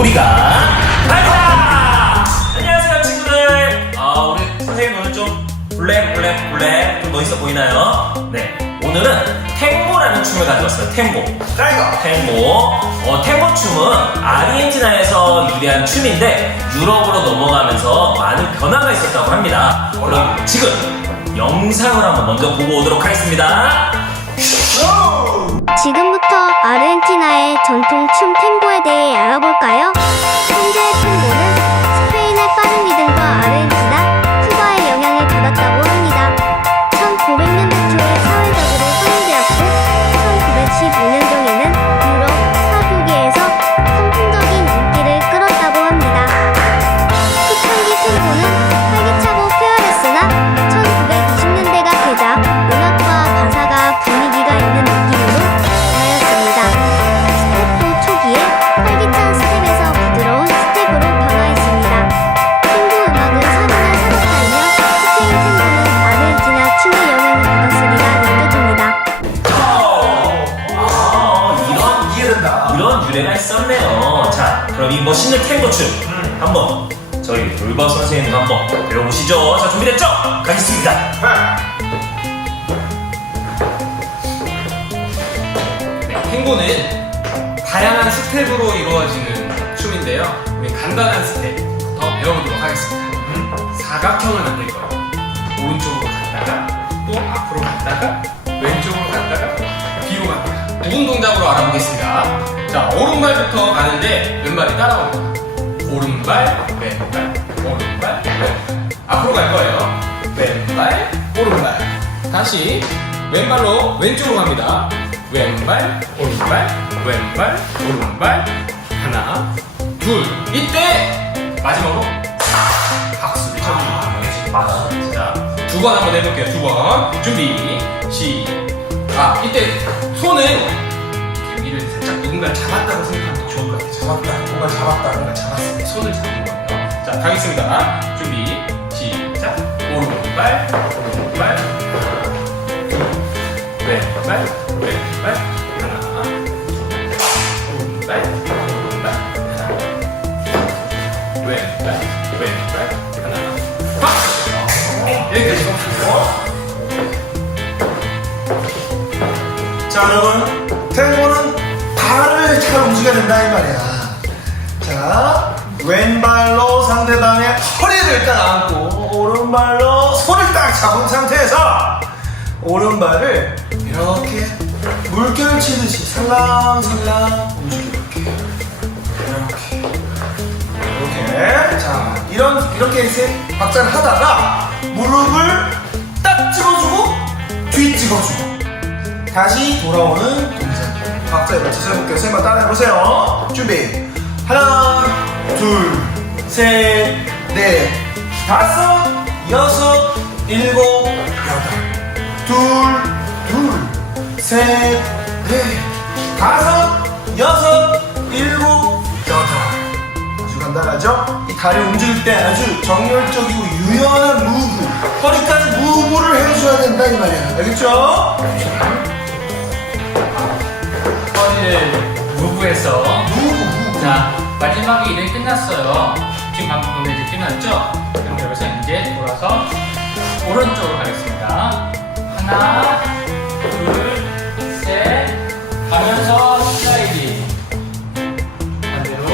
놀이가 발사! 안녕하세요 친구들. 아 우리 선생님 오늘 좀 블랙 블랙 블랙 좀 멋있어 보이나요? 네. 오늘은 탱고라는 춤을 가져왔어요. 탱고. 타이거 탱고. 어, 탱고 춤은 아르헨티나에서 유래한 춤인데 유럽으로 넘어가면서 많은 변화가 있었다고 합니다. 그럼 지금 영상을 한번 먼저 보고 오도록 하겠습니다. 지금부터 아르헨티나의 전통 춤 탱고에 대해 알아볼까요? 이 멋있는 탱고 춤 한번 저희 돌바 선생님 한번 배워보시죠. 자, 준비됐죠? 가겠습니다. 네, 탱고는 다양한 스텝으로 이루어지는 춤인데요. 우리 간단한 스텝부터 배워보도록 하겠습니다. 사각형을 만들 거예요. 오른쪽으로 갔다가 또 앞으로 갔다가 왼쪽으로 갔다가 뒤로 갔다가 묵은 동작으로 알아보겠습니다. 자, 오른발부터 가는데 왼발이 따라옵니다. 오른발, 왼발, 오른발, 왼발. 앞으로 갈 거예요. 왼발, 오른발. 다시 왼발로 왼쪽으로 갑니다. 왼발, 오른발, 왼발, 오른발. 하나, 둘. 이때 마지막으로 박수를 쳐줍니다. 아, 자, 두번 한번 해볼게요. 두 번. 준비, 시. 아, 이때 손은 누군가 잡았다고 생각하면 좋을 것 같아요. 잡았다 뭔가 잡았다 뭔가 잡았어요. 손을 잡는 거예요. 자, 가겠습니다. 준비, 시작. 오른발, 오른발, 왼발, 왼발, 하나, 둘, 오른발, 오른발, 하나, 왼발, 왼발, 하나, 팍! 여기까지 어? 자 여러분 움직여야 된다 이 말이야. 자 왼발로 상대방의 허리를 딱 안고 오른발로 손을 딱 잡은 상태에서 오른발을 이렇게 물결 치듯이 살랑살랑 움직여 이렇게. 이렇게. 이렇게. 자 이런 이렇게 세 박자를 하다가 무릎을 딱 찍어주고 뒤 찍어주고 다시 돌아오는 동작 박자에 맞춰서 해볼게요. 선생님 따라 해보세요. 준비. 하나 둘 셋 넷 다섯 여섯 일곱 여덟. 둘 둘 셋 넷 다섯 여섯 일곱 여덟. 아주 간단하죠? 이 다리 움직일 때 아주 정열적이고 유연한 무브 허리까지 무브를 해줘야 된다 이 말이야. 알겠죠? 허리를 무브해서. 무브 무브 자 마지막에 일이 끝났어요. 지금 방금 보면 이제 끝났죠? 그럼 여기서 이제 돌아서 오른쪽으로 가겠습니다. 하나 둘 셋. 가면서 슬라이딩. 반대로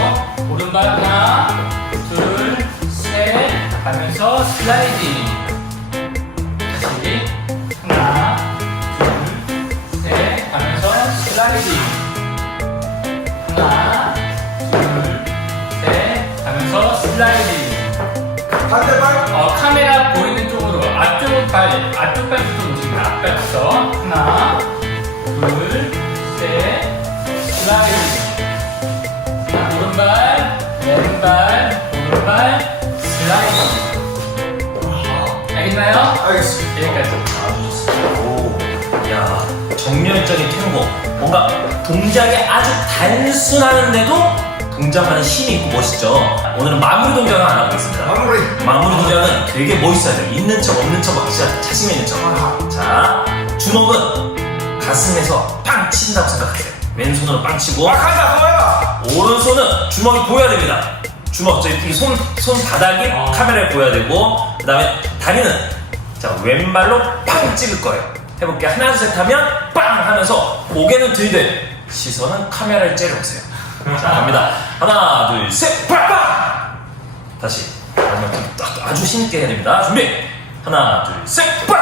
오른발 하나 둘 셋. 가면서 슬라이딩 알겠나요? 알겠습니다 여기까지. 오, 야, 정열적인 탱고. 뭔가 동작이 아주 단순한데도 동작하는 힘이 있고 멋있죠. 오늘은 마무리 동작을 알아보겠습니다. 마무리 마무리 동작은 되게 멋있어야 돼요. 있는 척 없는 척막 진짜 자신 있는 척. 자, 주먹은 가슴에서 팡 친다고 생각하세요. 왼손으로 빵 치고 아 가자 한번 해봐 오른손은 주먹이 보여야 됩니다. 주먹 저희 손, 손 바닥이 아. 카메라에 보여야 되고 그 다음에 다리는 자 왼발로 팡 찍을 거예요. 해볼게요. 하나 둘 셋 하면 빵 하면서 고개는 들되 시선은 카메라를 째려보세요. 자 갑니다. 하나 둘 셋 빵빵 다시 마지막 좀 딱, 아주 힘있게 해야 됩니다. 준비 하나 둘 셋 빵.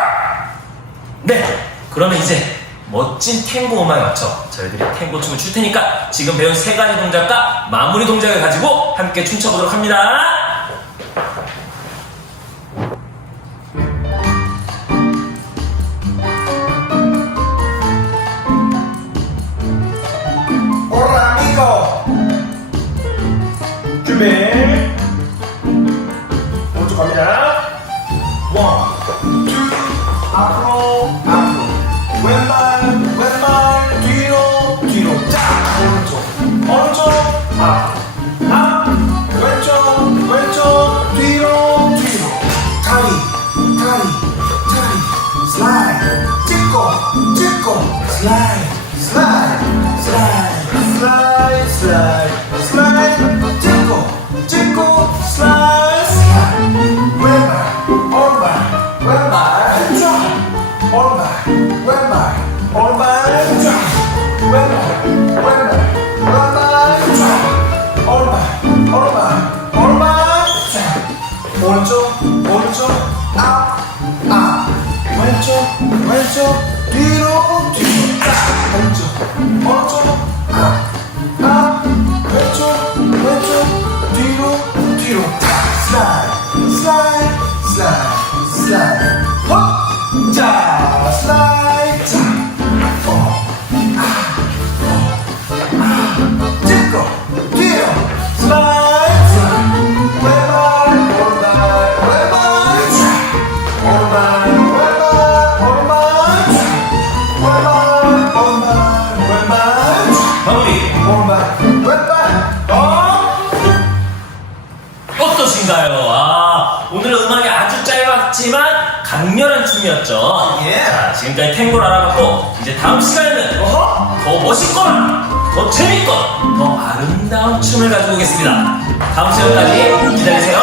네 그러면 이제 멋진 탱고 음악에 맞춰 저희들이 탱고 춤을 출 테니까 지금 배운 세 가지 동작과 마무리 동작을 가지고 함께 춤춰보도록 합니다. 갑니다 원, 투, 앞으로 앞으로. 왼발 왼발 뒤로 뒤로. 짝 오른쪽. 오른쪽 앞, 앞 왼쪽 왼쪽 뒤로 뒤로. 다리 다리 다리. 슬라이드. 찍고 찍고. 슬라이 오른쪽 오른쪽 앞앞 왼쪽 왼쪽 뒤로 뒤로 딱 왼쪽 오른쪽 앞앞 왼쪽 왼쪽 뒤로 뒤로. 딱 슬라이드 슬라이드 슬라이드 슬라이 어떠신가요? 아 오늘 음악이 아주 짧았지만 강렬한 춤이었죠. 예. 자 지금까지 탱고를 알아봤고 이제 다음 시간에는 어허 더 멋있거나 더 재밌거나 더 아름다운 춤을 가지고 오겠습니다. 다음 시간까지 기다리세요.